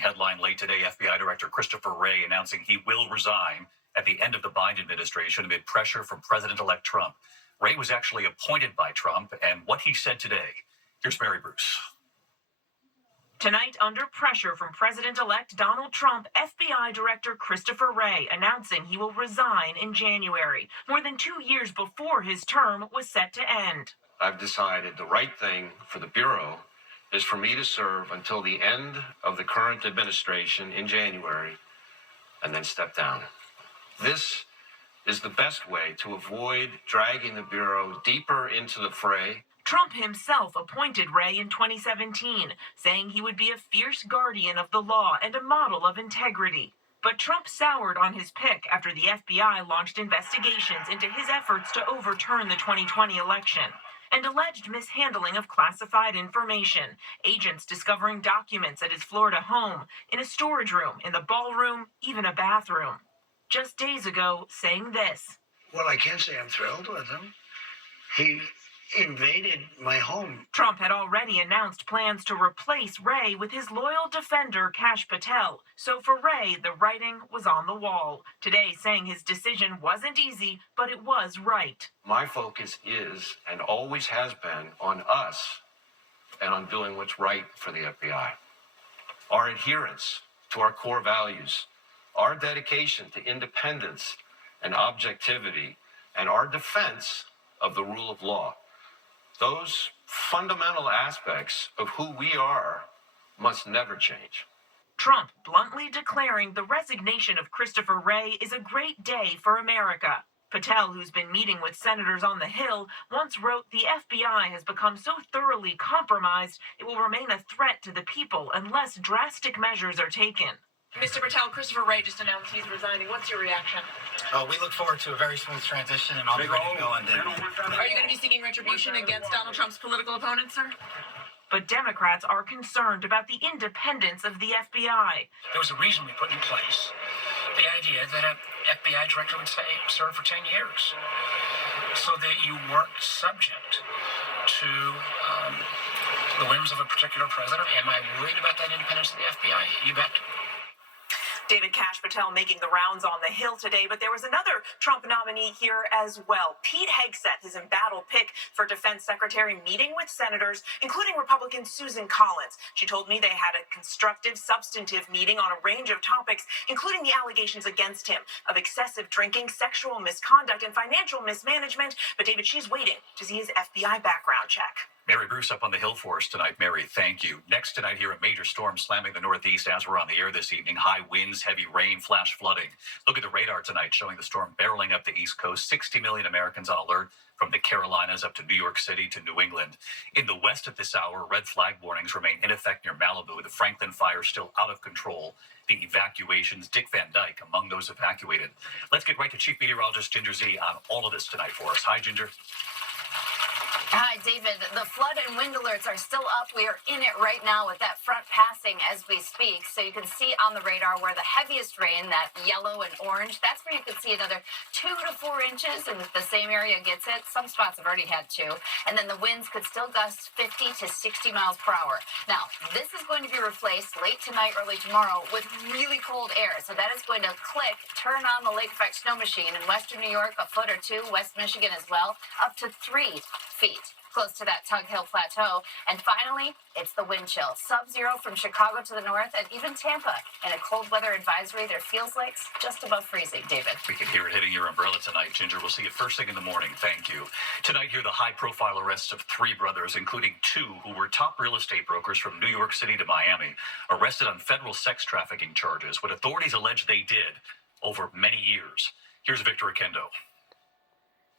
headline late today, FBI Director Christopher Wray announcing he will resign at the end of the Biden administration amid pressure from President-elect Trump. Wray was actually appointed by Trump, and what he said today. Here's Mary Bruce. Tonight, under pressure from President-elect Donald Trump, FBI Director Christopher Wray announcing he will resign in January, more than 2 years before his term was set to end. I've decided the right thing for the Bureau is for me to serve until the end of the current administration in January and then step down. This is the best way to avoid dragging the Bureau deeper into the fray. Trump himself appointed Wray in 2017, saying he would be a fierce guardian of the law and a model of integrity. But Trump soured on his pick after the FBI launched investigations into his efforts to overturn the 2020 election and alleged mishandling of classified information, agents discovering documents at his Florida home, in a storage room, in the ballroom, even a bathroom. Just days ago, saying this. Well, I can't say I'm thrilled with him. He invaded my home. Trump had already announced plans to replace Wray with his loyal defender, Kash Patel. So for Wray, the writing was on the wall. Today, saying his decision wasn't easy, but it was right. My focus is, and always has been, on us and on doing what's right for the FBI. Our adherence to our core values, our dedication to independence and objectivity, and our defense of the rule of law. Those fundamental aspects of who we are must never change. Trump bluntly declaring the resignation of Christopher Wray is a great day for America. Patel, who's been meeting with senators on the Hill, once wrote the FBI has become so thoroughly compromised it will remain a threat to the people unless drastic measures are taken. Mr. Patel, Christopher Wray just announced he's resigning. What's your reaction? We look forward to a very smooth transition, and I'll be ready to go on day. Are you going to be seeking retribution against Donald Trump's political opponents, sir? But Democrats are concerned about the independence of the FBI. There was a reason we put in place the idea that an FBI director would serve for 10 years, so that you weren't subject to the whims of a particular president. Am I worried about that independence of the FBI? You bet. David Kash Patel making the rounds on the Hill today, but there was another Trump nominee here as well. Pete Hegseth, his embattled pick for Defense Secretary, meeting with senators, including Republican Susan Collins. She told me they had a constructive, substantive meeting on a range of topics, including the allegations against him of excessive drinking, sexual misconduct, and financial mismanagement. But David, she's waiting to see his FBI background check. Mary Bruce up on the Hill for us tonight. Mary, thank you. Next tonight here, a major storm slamming the Northeast as we're on the air this evening. High winds, heavy rain, flash flooding. Look at the radar tonight showing the storm barreling up the East Coast. 60 million Americans on alert from the Carolinas up to New York City to New England. In the west at this hour, red flag warnings remain in effect near Malibu. The Franklin fire still out of control. The evacuations, Dick Van Dyke among those evacuated. Let's get right to Chief Meteorologist Ginger Zee on all of this tonight for us. Hi, Ginger. Hi, David. The flood and wind alerts are still up. We are in it right now with that front passing as we speak. So you can see on the radar where the heaviest rain, that yellow and orange, that's where you can see another 2 to 4 inches, and the same area gets it. Some spots have already had 2. And then the winds could still gust 50 to 60 miles per hour. Now, this is going to be replaced late tonight, early tomorrow with really cold air. So that is going to turn on the lake effect snow machine in western New York, a foot or 2, West Michigan as well, up to 3 feet. Close to that Tug Hill Plateau. And finally, it's the wind chill. Sub-zero from Chicago to the north and even Tampa. In a cold weather advisory, there feels like just above freezing, David. We can hear it hitting your umbrella tonight, Ginger. We'll see you first thing in the morning. Thank you. Tonight, hear the high-profile arrests of 3 brothers, including 2 who were top real estate brokers from New York City to Miami, arrested on federal sex trafficking charges, what authorities allege they did over many years. Here's Victor Akendo.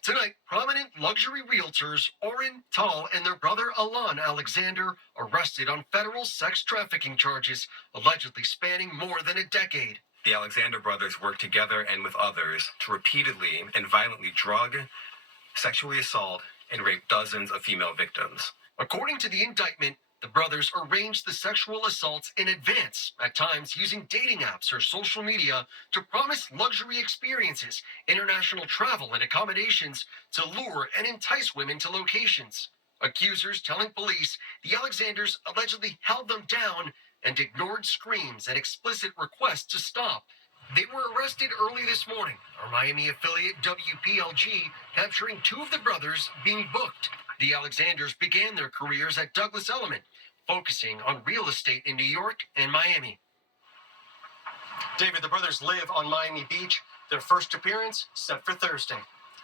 Tonight, prominent luxury realtors Oren Tal and their brother Alon Alexander arrested on federal sex trafficking charges, allegedly spanning more than a decade. The Alexander brothers worked together and with others to repeatedly and violently drug, sexually assault, and rape dozens of female victims. According to the indictment, the brothers arranged the sexual assaults in advance, at times using dating apps or social media to promise luxury experiences, international travel, and accommodations to lure and entice women to locations. Accusers telling police the Alexanders allegedly held them down, and ignored screams and explicit requests to stop. They were arrested early this morning. Our Miami affiliate WPLG capturing two of the brothers being booked. The Alexanders began their careers at Douglas Elliman, focusing on real estate in New York and Miami. David, the brothers live on Miami Beach. Their first appearance set for Thursday.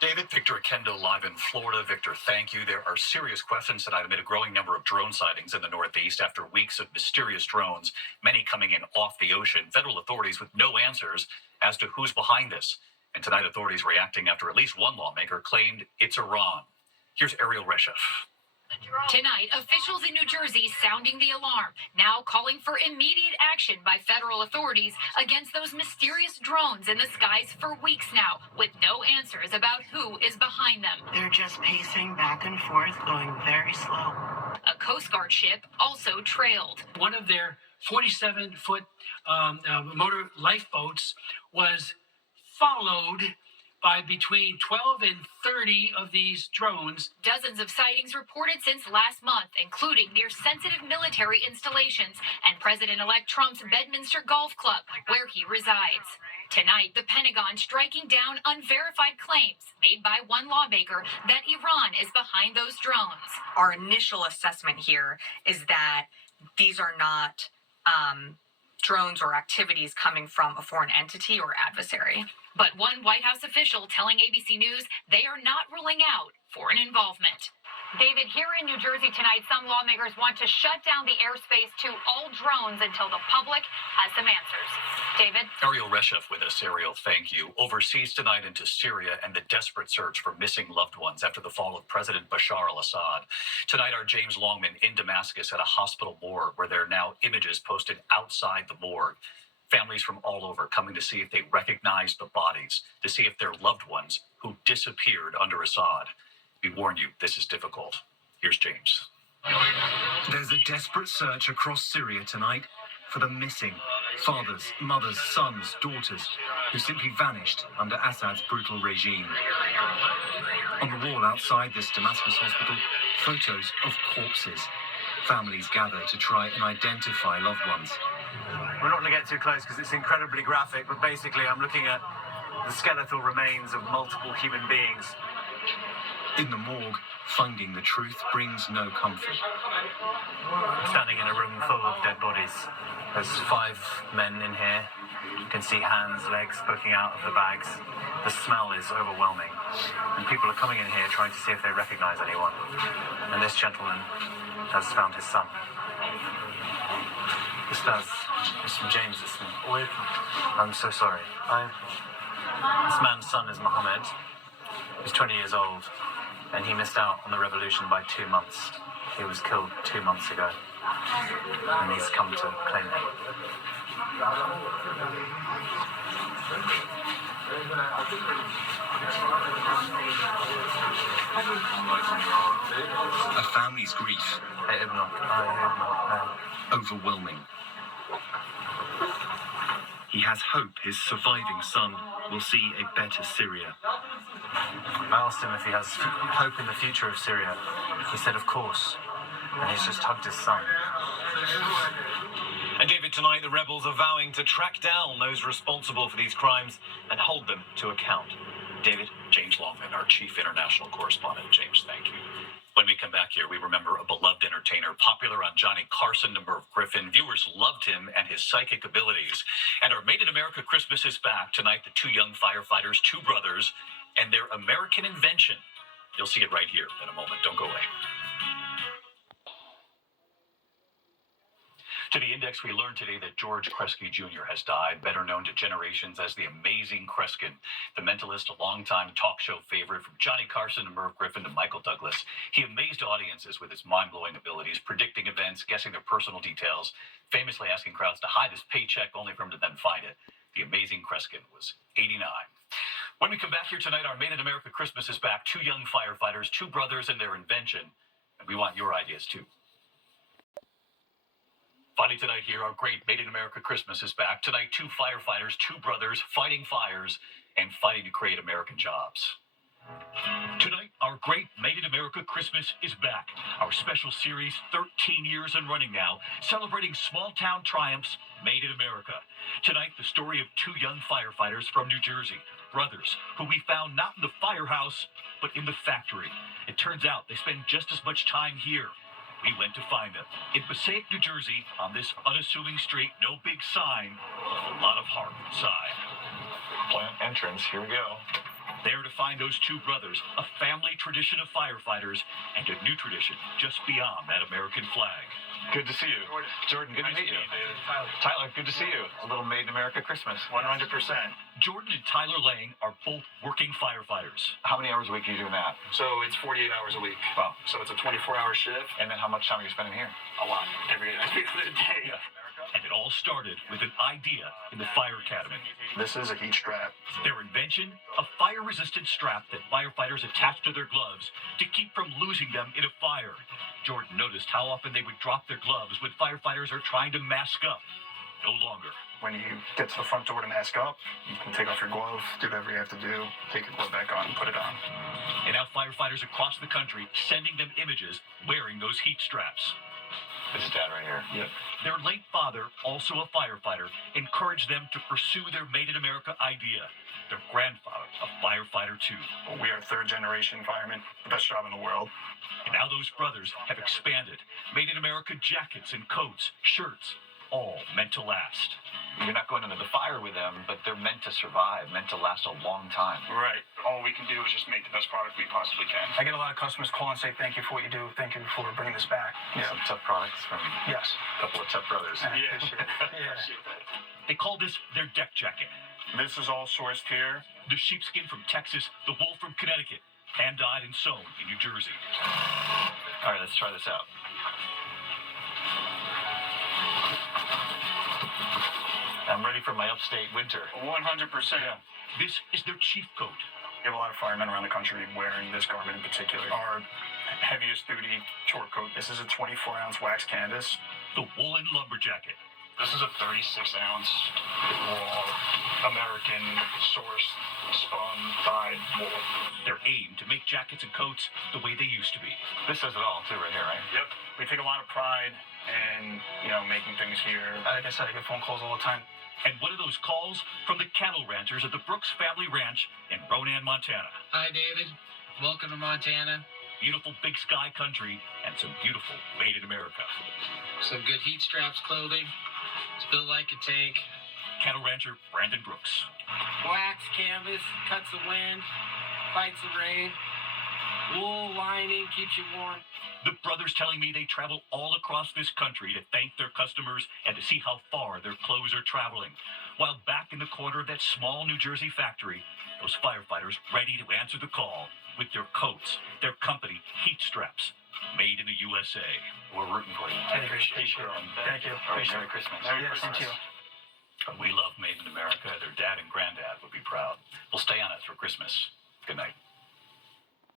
David? Victor Akendo live in Florida. Victor, thank you. There are serious questions tonight amid a growing number of drone sightings in the Northeast after weeks of mysterious drones, many coming in off the ocean. Federal authorities with no answers as to who's behind this. And tonight, authorities reacting after at least one lawmaker claimed it's Iran. Here's Ariel Reshef. Tonight, officials in New Jersey sounding the alarm, now calling for immediate action by federal authorities against those mysterious drones in the skies for weeks now, with no answers about who is behind them. They're just pacing back and forth, going very slow. A Coast Guard ship also trailed. One of their 47-foot motor lifeboats was followed by between 12 and 30 of these drones. Dozens of sightings reported since last month, including near sensitive military installations and President-elect Trump's Bedminster Golf Club, where he resides. Tonight, the Pentagon striking down unverified claims made by one lawmaker that Iran is behind those drones. Our initial assessment here is that these are not drones or activities coming from a foreign entity or adversary. But one White House official telling ABC News they are not ruling out foreign involvement. David, here in New Jersey tonight, some lawmakers want to shut down the airspace to all drones until the public has some answers. David? Ariel Reshef with us. Ariel, thank you. Overseas tonight into Syria and the desperate search for missing loved ones after the fall of President Bashar al-Assad. Tonight, our James Longman in Damascus at a hospital morgue where there are now images posted outside the morgue. Families from all over coming to see if they recognize the bodies, to see if their loved ones who disappeared under Assad. We warn you, this is difficult. Here's James. There's a desperate search across Syria tonight for the missing fathers, mothers, sons, daughters who simply vanished under Assad's brutal regime. On the wall outside this Damascus hospital, photos of corpses. Families gather to try and identify loved ones. We're not going to get too close because it's incredibly graphic, but basically I'm looking at the skeletal remains of multiple human beings. In the morgue, finding the truth brings no comfort. Standing in a room full of dead bodies. There's 5 men in here. You can see hands, legs poking out of the bags. The smell is overwhelming. And people are coming in here trying to see if they recognize anyone. And this gentleman has found his son. This does. Mr. James, I'm so sorry. This man's son is Mohammed. He's 20 years old, and he missed out on the revolution by 2 months. He was killed 2 months ago, and he's come to claim him. A family's grief. Overwhelming. He has hope his surviving son will see a better Syria. I asked him if he has hope in the future of Syria. He said, of course. And he's just hugged his son. And David, tonight the rebels are vowing to track down those responsible for these crimes and hold them to account. David? James Longman, our chief international correspondent. James, thank you. When we come back here, we remember a beloved entertainer, popular on Johnny Carson to Merv Griffin. Viewers loved him and his psychic abilities. And our Made in America Christmas is back. Tonight, the 2 young firefighters, 2 brothers, and their American invention. You'll see it right here in a moment. Don't go away. To the Index, we learned today that George Kresge Jr. has died, better known to generations as the Amazing Kreskin. The Mentalist, a longtime talk show favorite from Johnny Carson to Merv Griffin to Michael Douglas. He amazed audiences with his mind-blowing abilities, predicting events, guessing their personal details, famously asking crowds to hide his paycheck only for him to then find it. The Amazing Kreskin was 89. When we come back here tonight, our Made in America Christmas is back. 2 young firefighters, 2 brothers and their invention. And we want your ideas, too. Finally tonight here, our great Made in America Christmas is back. Tonight, 2 firefighters, 2 brothers fighting fires and fighting to create American jobs. Tonight, our great Made in America Christmas is back. Our special series, 13 years and running now, celebrating small town triumphs made in America. Tonight, the story of two young firefighters from New Jersey, brothers, who we found not in the firehouse, but in the factory. It turns out they spend just as much time here. We went to find them in Passaic, New Jersey, on this unassuming street, no big sign, a lot of heart inside. Plant entrance, here we go. There to find those two brothers, a family tradition of firefighters, and a new tradition just beyond that American flag. Good to see you. Jordan, good to meet you. Tyler, good to see you. A little Made in America Christmas. 100%. Jordan and Tyler Lang are both working firefighters. How many hours a week are you doing that? So it's 48 hours a week. Wow. So it's a 24-hour shift. And then how much time are you spending here? A lot. Every other day. And it all started with an idea in the Fire Academy. This is a heat strap. Their invention, a fire-resistant strap that firefighters attach to their gloves to keep from losing them in a fire. Jordan noticed how often they would drop their gloves when firefighters are trying to mask up. No longer. When you get to the front door to mask up, you can take off your glove, do whatever you have to do, take your glove back on and put it on. And now firefighters across the country sending them images wearing those heat straps. This is Dad right here. Yep. Their late father, also a firefighter, encouraged them to pursue their Made in America idea. Their grandfather, a firefighter too. Well, we are third-generation firemen, the best job in the world. And now those brothers have expanded. Made in America jackets and coats, shirts, all meant to last. You're not going into the fire with them, but they're meant to survive, meant to last a long time. Right. All we can do is just make the best product we possibly can. I get a lot of customers call and say, thank you for what you do. Thank you for bringing this back. Some tough products from Yes. a couple of tough brothers. Yeah. They call this their deck jacket. This is all sourced here. The sheepskin from Texas, the wool from Connecticut, hand-dyed and sewn in New Jersey. All right, let's try this out. I'm ready for my upstate winter. 100%. Yeah. This is their chief coat. We have a lot of firemen around the country wearing this garment in particular. Our heaviest duty chore coat. This is a 24-ounce wax canvas. The woolen lumber jacket. This is a 36-ounce raw American sourced spun dyed wool. Their aim to make jackets and coats the way they used to be. This says it all, too, right here, right? Yep. We take a lot of pride in, making things here. Like I said, I get phone calls all the time. And one of those calls from the cattle ranchers at the Brooks Family Ranch in Ronan, Montana. Hi, David. Welcome to Montana. Beautiful big sky country and some beautiful Made in America. Some good heat straps clothing. It's built like a tank. Cattle rancher Brandon Brooks. Wax canvas, cuts the wind, fights the rain. Wool lining keeps you warm. The brothers telling me they travel all across this country to thank their customers and to see how far their clothes are traveling. While back in the corner of that small New Jersey factory, those firefighters ready to answer the call with their coats, their company heat straps, made in the USA. We're rooting for you. I appreciate it. Thank you. All right, Merry Christmas. Merry Christmas. Thank you. We love Made in America. Their dad and granddad would be proud. We'll stay on it through Christmas. Good night.